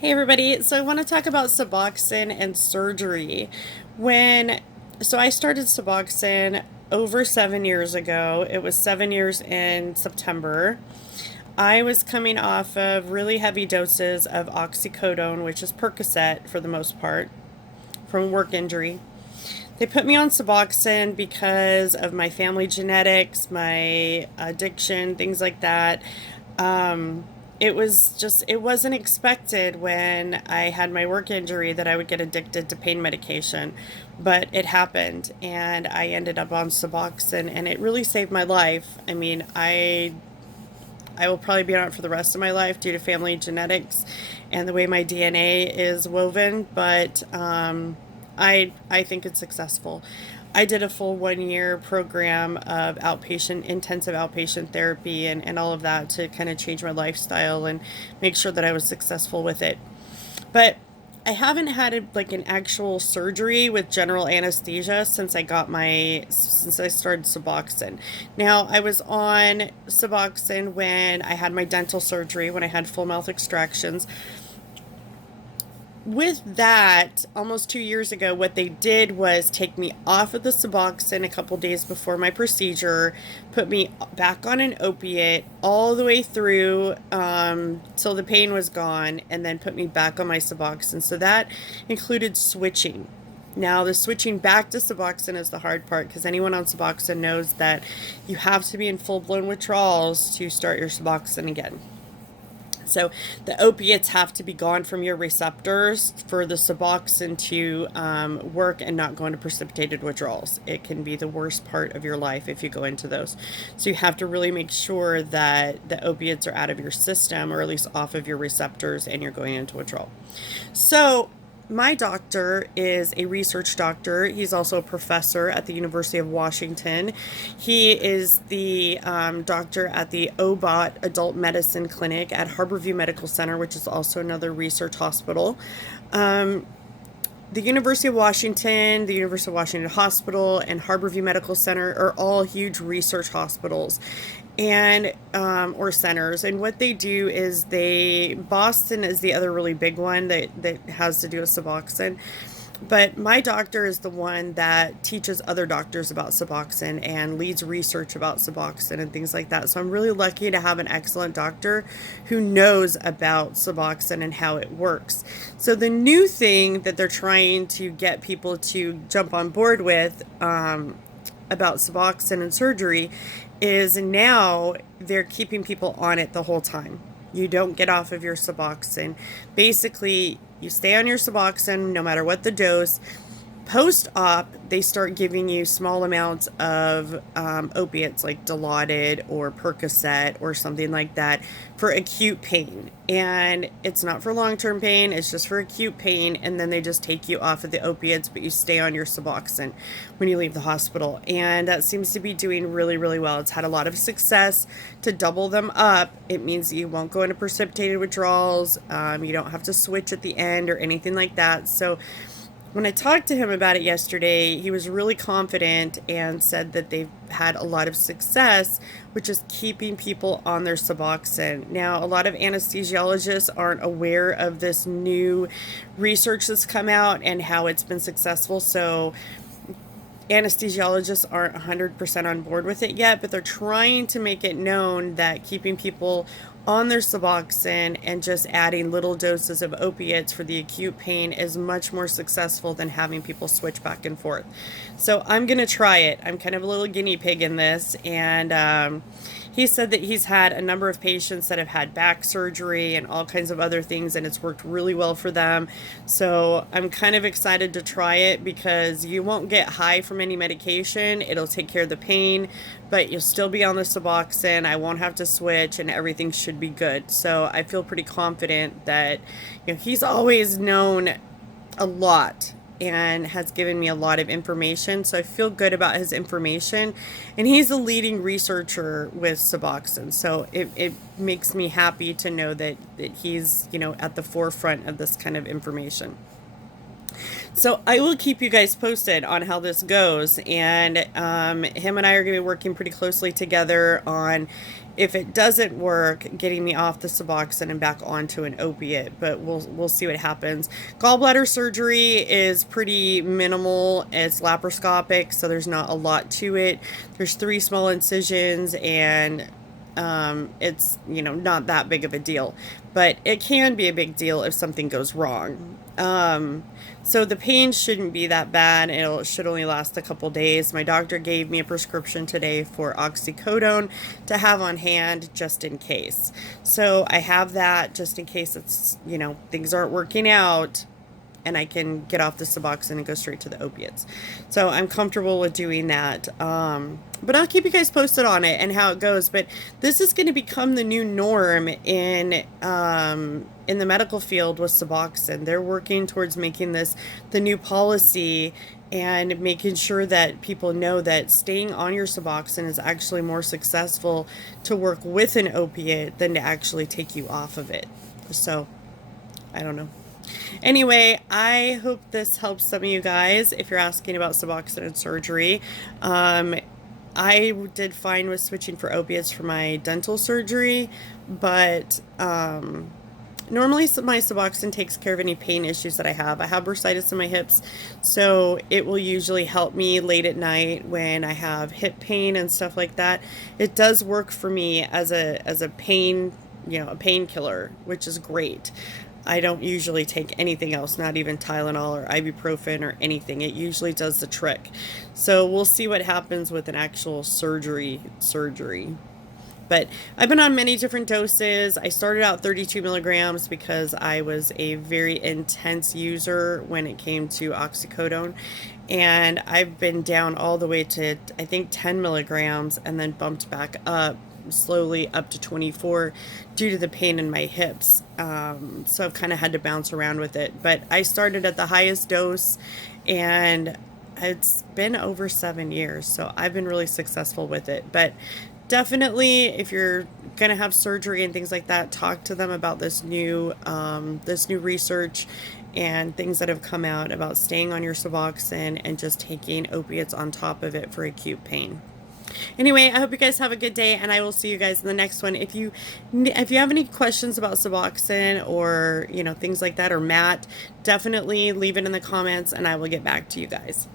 Hey everybody, so I want to talk about Suboxone and surgery. I started Suboxone over 7 years ago. It was 7 years in September. I was coming off of really heavy doses of oxycodone, which is Percocet for the most part, from a work injury. They put me on Suboxone because of my family genetics, my addiction, things like that. Um, it wasn't expected when I had my work injury that I would get addicted to pain medication, but it happened and I ended up on Suboxone and it really saved my life. I will probably be on it for the rest of my life due to family genetics and the way my DNA is woven, but I think it's successful. I did a full 1 year program of intensive outpatient therapy and all of that to kind of change my lifestyle and make sure that I was successful with it. But I haven't had an actual surgery with general anesthesia since I started Suboxone. Now I was on Suboxone when I had my dental surgery, when I had full mouth extractions. With that, almost 2 years ago, what they did was take me off of the Suboxone a couple days before my procedure, put me back on an opiate all the way through till the pain was gone, and then put me back on my Suboxone. So that included switching. Now, the switching back to Suboxone is the hard part because anyone on Suboxone knows that you have to be in full blown withdrawals to start your Suboxone again. So the opiates have to be gone from your receptors for the Suboxone to work and not go into precipitated withdrawals. It can be the worst part of your life if you go into those. So you have to really make sure that the opiates are out of your system or at least off of your receptors and you're going into withdrawal. So my doctor is a research doctor. He's also a professor at the University of Washington. He is the doctor at the OBOT Adult Medicine Clinic at Harborview Medical Center, which is also another research hospital. The University of Washington, the University of Washington Hospital, and Harborview Medical Center are all huge research hospitals and or centers. And what they do is Boston is the other really big one that has to do with Suboxone. But my doctor is the one that teaches other doctors about Suboxone and leads research about Suboxone and things like that. So I'm really lucky to have an excellent doctor who knows about Suboxone and how it works. So the new thing that they're trying to get people to jump on board with about Suboxone and surgery is now they're keeping people on it the whole time. You don't get off of your Suboxone. Basically, you stay on your Suboxone no matter what the dose. Post-op, they start giving you small amounts of opiates like Dilaudid or Percocet or something like that for acute pain. And it's not for long-term pain, it's just for acute pain. And then they just take you off of the opiates, but you stay on your Suboxone when you leave the hospital. And that seems to be doing really, really well. It's had a lot of success to double them up. It means you won't go into precipitated withdrawals. You don't have to switch at the end or anything like that. So when I talked to him about it yesterday, he was really confident and said that they've had a lot of success, which is keeping people on their Suboxone. Now, a lot of anesthesiologists aren't aware of this new research that's come out and how it's been successful. So anesthesiologists aren't 100% on board with it yet, but they're trying to make it known that keeping people on their Suboxone and just adding little doses of opiates for the acute pain is much more successful than having people switch back and forth. So I'm going to try it. I'm kind of a little guinea pig in this, and he said that he's had a number of patients that have had back surgery and all kinds of other things, and it's worked really well for them. So I'm kind of excited to try it because you won't get high from any medication. It'll take care of the pain, but you'll still be on the Suboxone. I won't have to switch, and everything should be good. So I feel pretty confident that he's always known a lot and has given me a lot of information. So I feel good about his information. And he's a leading researcher with Suboxone. So it makes me happy to know that he's, at the forefront of this kind of information. So I will keep you guys posted on how this goes. And him and I are going to be working pretty closely together on if it doesn't work, getting me off the Suboxone and back onto an opiate, but we'll see what happens. Gallbladder surgery is pretty minimal. It's laparoscopic, so there's not a lot to it. There's 3 small incisions, and it's, you know, not that big of a deal, but it can be a big deal if something goes wrong. So the pain shouldn't be that bad. It should only last a couple days. My doctor gave me a prescription today for oxycodone to have on hand just in case. So I have that just in case it's, you know, things aren't working out, and I can get off the Suboxone and go straight to the opiates. So I'm comfortable with doing that. But I'll keep you guys posted on it and how it goes. But this is going to become the new norm in the medical field with Suboxone. They're working towards making this the new policy and making sure that people know that staying on your Suboxone is actually more successful to work with an opiate than to actually take you off of it. So, I don't know. Anyway, I hope this helps some of you guys if you're asking about Suboxone and surgery. I did fine with switching for opiates for my dental surgery, but normally my Suboxone takes care of any pain issues that I have. I have bursitis in my hips, so it will usually help me late at night when I have hip pain and stuff like that. It does work for me as a pain, you know, a painkiller, which is great. I don't usually take anything else, not even Tylenol or ibuprofen or anything. It usually does the trick. So we'll see what happens with an actual surgery. But I've been on many different doses. I started out 32 milligrams because I was a very intense user when it came to oxycodone. And I've been down all the way to, I think, 10 milligrams and then bumped back up slowly up to 24 due to the pain in my hips. So I've kind of had to bounce around with it. But I started at the highest dose, and it's been over 7 years. So I've been really successful with it. But definitely, if you're going to have surgery and things like that, talk to them about this new research and things that have come out about staying on your Suboxone and just taking opiates on top of it for acute pain. Anyway, I hope you guys have a good day, and I will see you guys in the next one. If you have any questions about Suboxone or, you know, things like that, or MAT, definitely leave it in the comments, and I will get back to you guys.